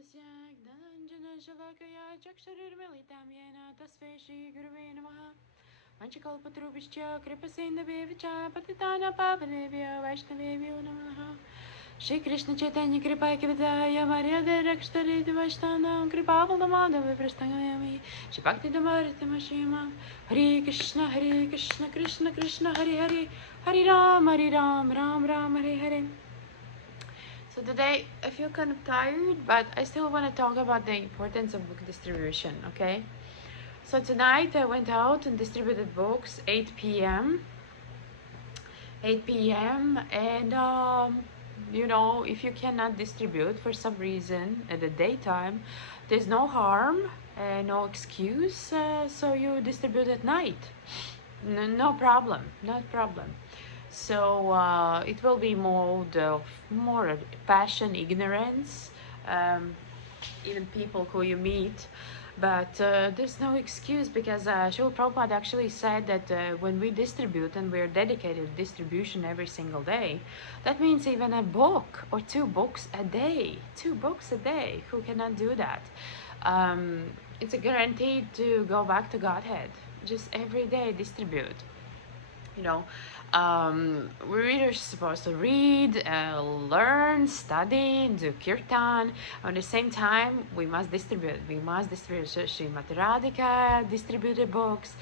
तस्य ज्ञानाञ्जनशलाकया चक्षुरुर्मिलितं येन तस्मै श्रीगुरवे नमः। पञ्चकल्पतरुभ्यश्च कृपसेन्दुभ्यः च पतितानां पावनेभ्यो वैष्णवेभ्यो नमः। श्रीकृष्णचैतन्य कृपा कविताय मर्यादरक्षतरेति वैष्णवानां कृपावलमाधवप्रस्थायामि श्रीभक्तिदमर्तमश्रीमां हरे Krishna Krishna Krishna Hare Hare Hare Ram Ram Ram Hare Hare. So today I feel kind of tired, but I still want to talk about the importance of book distribution, okay? So tonight I went out and distributed books 8 p.m. 8 p.m. and you know, if you cannot distribute for some reason at the daytime, there's no harm and no excuse, so you distribute at night. No problem, not problem. So it will be mode of more passion, ignorance, even people who you meet. But there's no excuse because Srila Prabhupada actually said that when we distribute and we're dedicated to distribution every single day, that means even a book or 2 books a day. 2 books a day. Who cannot do that? It's a guarantee to go back to Godhead. Just every day distribute. You know, we're really supposed to read, learn, study, do kirtan. At the same time, we must distribute. We must distribute. So Srimati Radhika distributed books.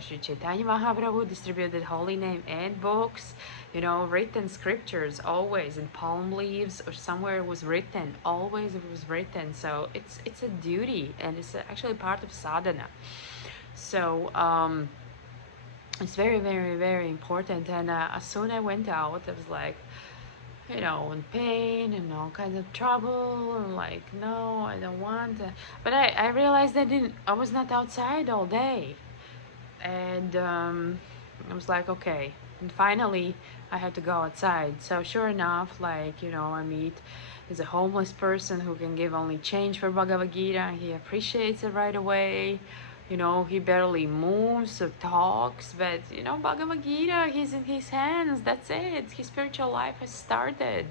Sri Chaitanya Mahaprabhu distributed holy name and books. You know, written scriptures always in palm leaves or somewhere it was written. Always it was written. So it's a duty and it's actually part of sadhana. So. It's very, very, very important. And as soon as I went out, I was like, you know, in pain and all kinds of trouble. And like, no, I don't want to. But I realized I was not outside all day. And I was like, okay. And finally, I had to go outside. So sure enough, like, you know, I meet there's a homeless person who can give only change for Bhagavad Gita. He appreciates it right away. You know, he barely moves or talks, but you know, Bhagavad Gita, he's in his hands. That's it. His spiritual life has started.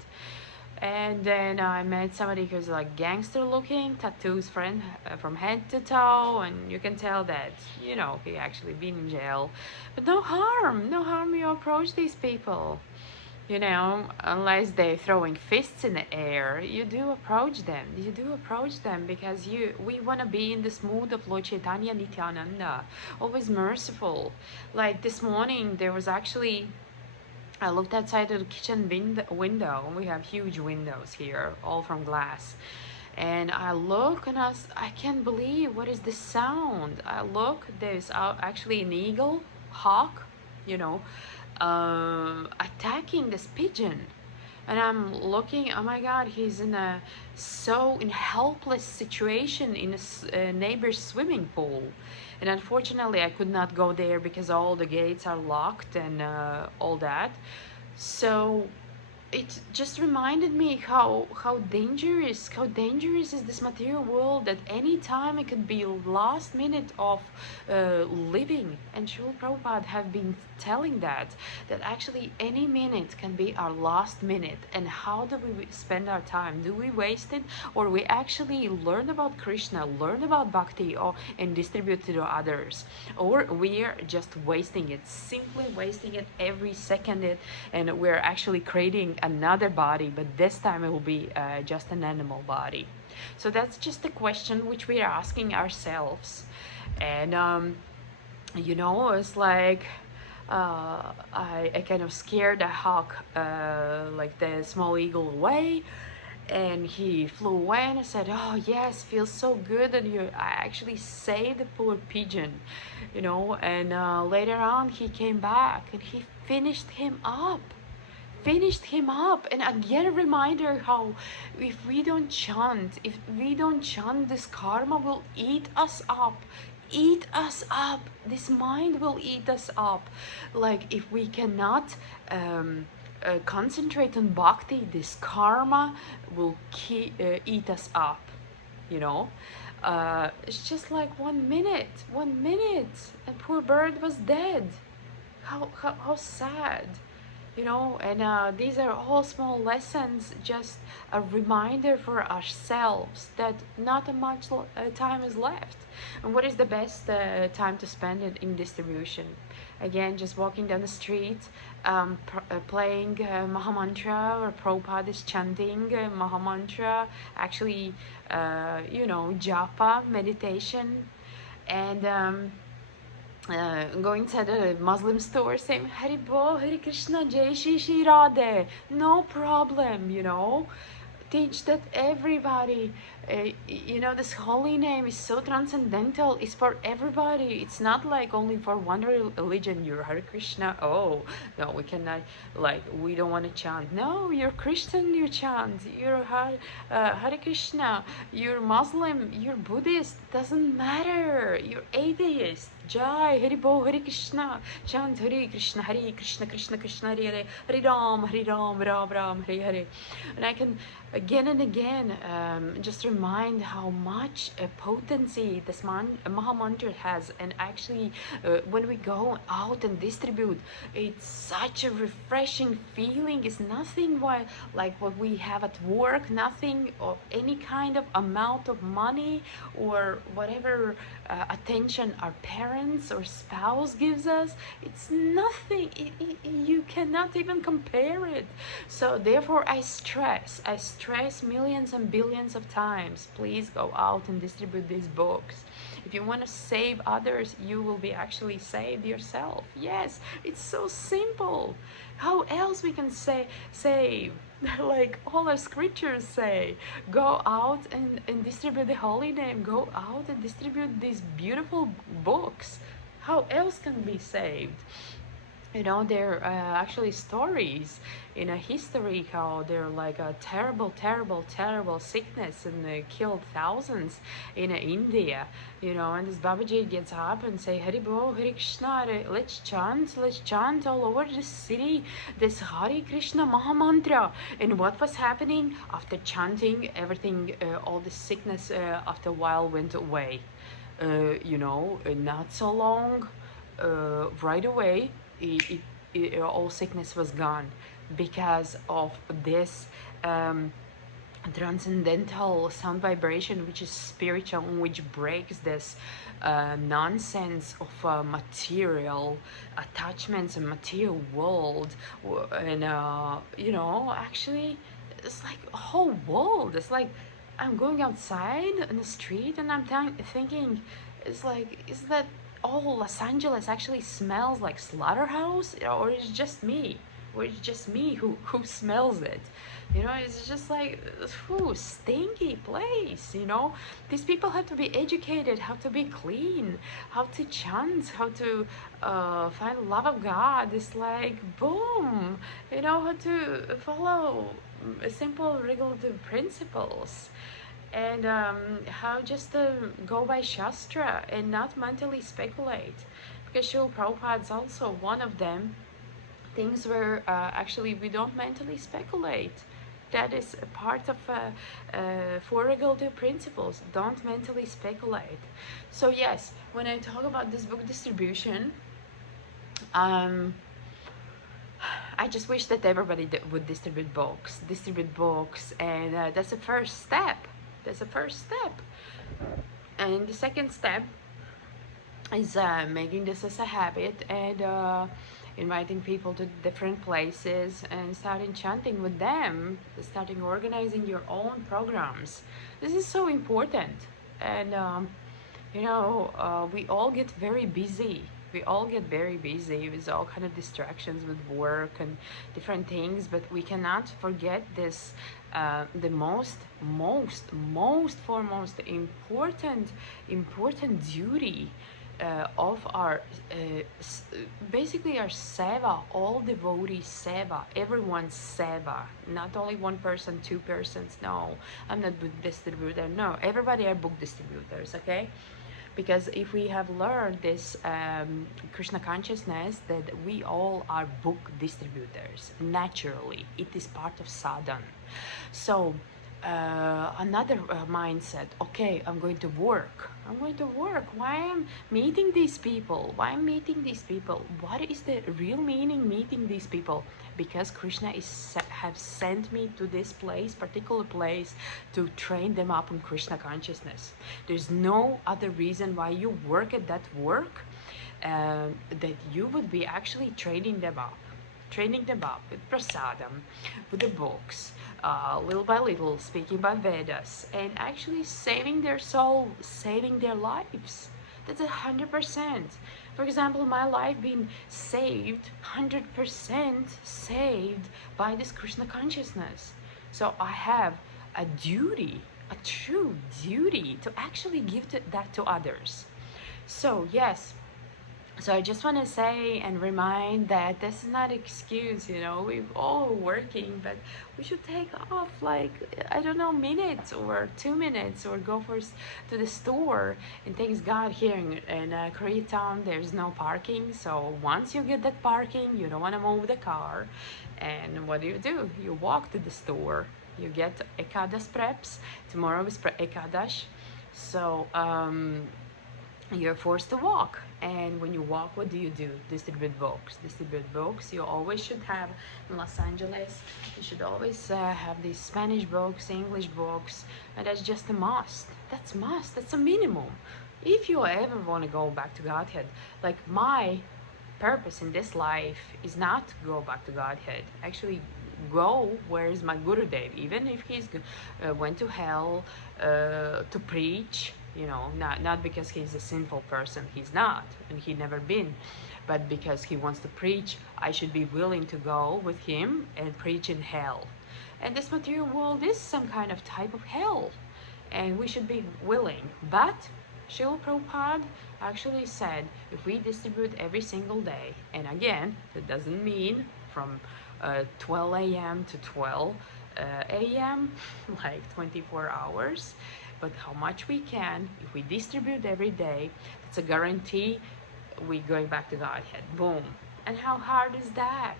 And then I met somebody who's like gangster looking, tattoos from head to toe, and you can tell that, you know, he actually been in jail. But no harm, no harm you approach these people. You know, unless they're throwing fists in the air, you do approach them. You do approach them because we want to be in this mood of Lord Chaitanya Nityananda, always merciful. Like this morning, there was actually I looked outside of the kitchen window. We have huge windows here, all from glass. And I look and I can't believe what is this sound. I look, there's actually an eagle, hawk, you know, attacking this pigeon. And I'm looking, oh my God, he's in a helpless situation in a neighbor's swimming pool. And unfortunately, I could not go there because all the gates are locked and all that. So it just reminded me how dangerous is this material world, that any time it could be last minute of living. And Srila Prabhupada have been telling that actually any minute can be our last minute. And how do we spend our time? Do we waste it, or we actually learn about Krishna, learn about bhakti, and distribute to others? Or we are just wasting it, simply wasting it every second, and we're actually creating another body, but this time it will be just an animal body. So that's just the question which we are asking ourselves. And you know, it's like I kind of scared the hawk, like the small eagle, away, and he flew away. And I said, oh yes, feels so good that I actually saved the poor pigeon, you know. And later on he came back and he finished him up. And again a reminder how if we don't chant, this karma will eat us up. This mind will eat us up. Like if we cannot concentrate on bhakti, this karma will eat us up, you know. It's just like 1 minute, and poor bird was dead. How sad. you know. And these are all small lessons, just a reminder for ourselves that not much time is left. And what is the best time to spend it in distribution? Again, just walking down the street, playing Mahamantra, or Prabhupada is chanting Mahamantra, actually, you know, japa, meditation, and going to the Muslim store saying Hari Bol, Hari Krishna, Jai Shri Shri Radhe, no problem, you know. Teach that everybody, you know, this holy name is so transcendental, it's for everybody. It's not like only for one religion. You're Hare Krishna, oh no, we cannot, like, we don't want to chant. No, you're Christian, you chant. You're Hare Krishna, you're Muslim, you're Buddhist, doesn't matter. You're atheist, Jai Hari Bo, Hare Krishna, chant Hare Krishna, Krishna Krishna, Hare Hare, Hare Ram, Ram Ram, Hare Hare. And I can again and again just remind how much potency this Mahamantra has. And actually, when we go out and distribute, it's such a refreshing feeling. It's nothing like what we have at work, nothing of any kind of amount of money or whatever attention our parents or spouse gives us. It's nothing. You cannot even compare it. So therefore I stress millions and billions of times, please go out and distribute these books. If you want to save others, you will be actually saved yourself. Yes, it's so simple. How else we can save? Like all our scriptures say, go out and distribute the holy name. Go out and distribute these beautiful books. How else can be saved? You know, there are actually stories in a history how they're like a terrible sickness, and they killed thousands in India, you know. And this Babaji gets up and say, Hari Bo, Hare Krishna, let's chant all over the city this Hare Krishna Mahamantra. And what was happening after chanting? Everything, all the sickness after a while went away. You know, not so long, right away, all sickness was gone because of this transcendental sound vibration, which is spiritual, which breaks this nonsense of material attachments and material world. And you know, actually, it's like a whole world. It's like I'm going outside in the street and I'm thinking, it's like, is that all Los Angeles actually smells like slaughterhouse, or is it just me? Or it's just me who smells it? You know, it's just like, whew, stinky place, you know. These people have to be educated, have to be clean, how to chant, how to find love of God. It's like, boom, you know, how to follow simple regulative principles. And how just to go by Shastra and not mentally speculate. Because Srila Prabhupada is also one of them. Things where actually we don't mentally speculate. That is a part of four regulative principles. Don't mentally speculate. So yes, when I talk about this book distribution, I just wish that everybody would distribute books, and that's the first step. That's the first step. And the second step is making this as a habit, and inviting people to different places and starting chanting with them, starting organizing your own programs. This is so important. And you know, we all get very busy. We all get very busy with all kind of distractions with work and different things, but we cannot forget this, the most foremost important duty of our basically our seva, all devotees seva, everyone's seva, not only one person, two persons. No, I'm not book distributor. No, everybody are book distributors. Okay. Because if we have learned this Krishna consciousness, that we all are book distributors naturally, it is part of sadhana. So another mindset, okay, I'm going to work. Why I'm meeting these people? What is the real meaning meeting these people? because Krishna have sent me to this place, particular place, to train them up in Krishna consciousness. There's no other reason why you work at that work, that you would be actually training them up with prasadam, with the books, little by little, speaking by Vedas, and actually saving their soul, saving their lives. That's 100%. For example, my life being saved, 100% saved by this Krishna consciousness. So I have a duty, a true duty, to actually give that to others. So yes, so I just want to say and remind that this is not an excuse, we're all working, but we should take off, like, I don't know, minutes or 2 minutes, or go to the store. And thanks God, here in Koreatown there's no parking, so once you get that parking, you don't want to move the car, and what do? You walk to the store, you get Ekadash preps. Tomorrow is Ekadash, so you're forced to walk. And when you walk, what do? Distribute books. You always should have, in Los Angeles, you should always have these Spanish books, English books, and that's just a must. That's a minimum. If you ever want to go back to Godhead, like, my purpose in this life is not to go back to Godhead. Actually, go where is my Gurudev, even if he's went to hell to preach, not because he's a sinful person, he's not, and he never been, but because he wants to preach. I should be willing to go with him and preach in hell. And this material world is some kind of type of hell, and we should be willing. But Srila Prabhupada actually said, if we distribute every single day, and again, that doesn't mean from 12 a.m. to 12 a.m., like 24 hours, but how much we can, if we distribute every day, it's a guarantee we're going back to Godhead. Boom. And how hard is that?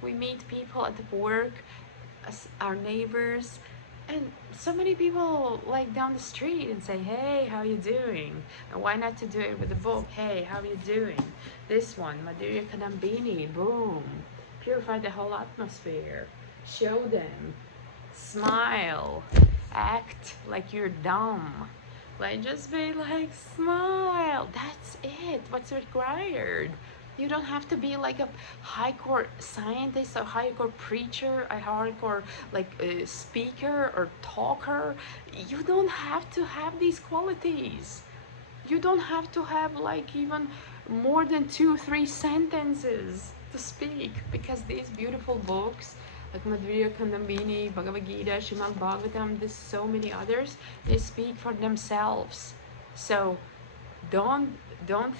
We meet people at work, our neighbors, and so many people, like, down the street, and say, hey, how you doing? And why not to do it with a book? Hey, how you doing? This one, Madhurya Kadambini, boom. Purify the whole atmosphere. Show them. Smile. Act like you're dumb. Like, just be like, smile. That's it. What's required? You don't have to be like a hardcore scientist, a hardcore preacher, a hardcore speaker or talker. You don't have to have these qualities. You don't have to have like even more than 2-3 sentences to speak, because these beautiful books like Madhurya Kadambini, Bhagavad Gita, Srimad Bhagavatam, there's so many others, they speak for themselves. So don't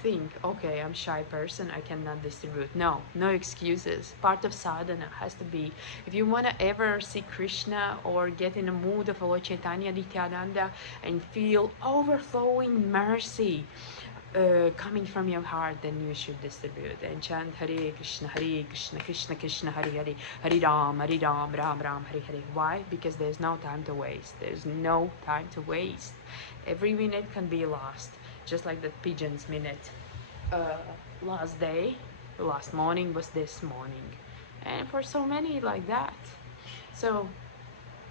think, okay, I'm a shy person, I cannot distribute. No excuses. Part of sadhana has to be, if you want to ever see Krishna or get in a mood of Lord Chaitanya Nityananda and feel overflowing mercy coming from your heart, then you should distribute and chant Hare Krishna, Krishna Krishna, Hare Hare, Hare Ram, Ram Ram, Hare Hare. Why? Because there's no time to waste. There's no time to waste. Every minute can be lost, just like the pigeon's minute. Last day, last morning was this morning, and for so many like that. So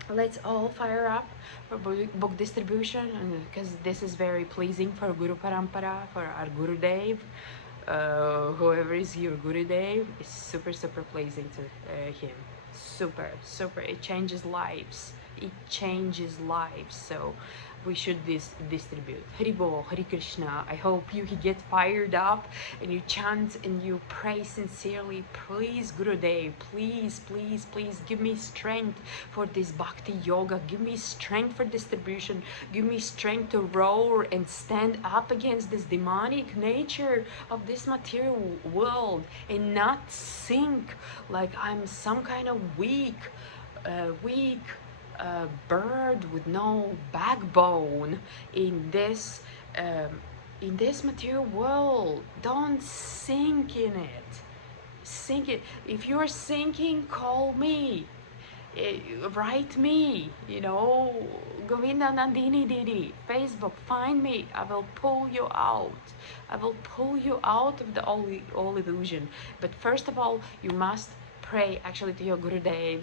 let's all fire up for book distribution, because this is very pleasing for Guru Parampara, for our Gurudev. Whoever is your Gurudev is super pleasing to him. Super. It changes lives. So we should distribute. Hari Bol, Hari Krishna. I hope you get fired up and you chant and you pray sincerely. Please, Gurudev, please give me strength for this bhakti yoga. Give me strength for distribution. Give me strength to roar and stand up against this demonic nature of this material world and not sink like I'm some kind of weak bird with no backbone in this material world. Don't sink in it. If you're sinking, call me, write me, Govinda Nandini Didi, Facebook, find me. I will pull you out of the all illusion. But first of all, you must pray actually to your Gurudev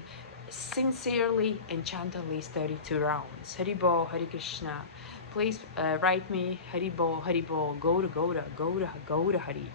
sincerely and chant at least 32 rounds. Haribo, Hare Krishna. Please write me Haribo, Haribo, Gaura, Gaura, Gaura, Gaura, Hari.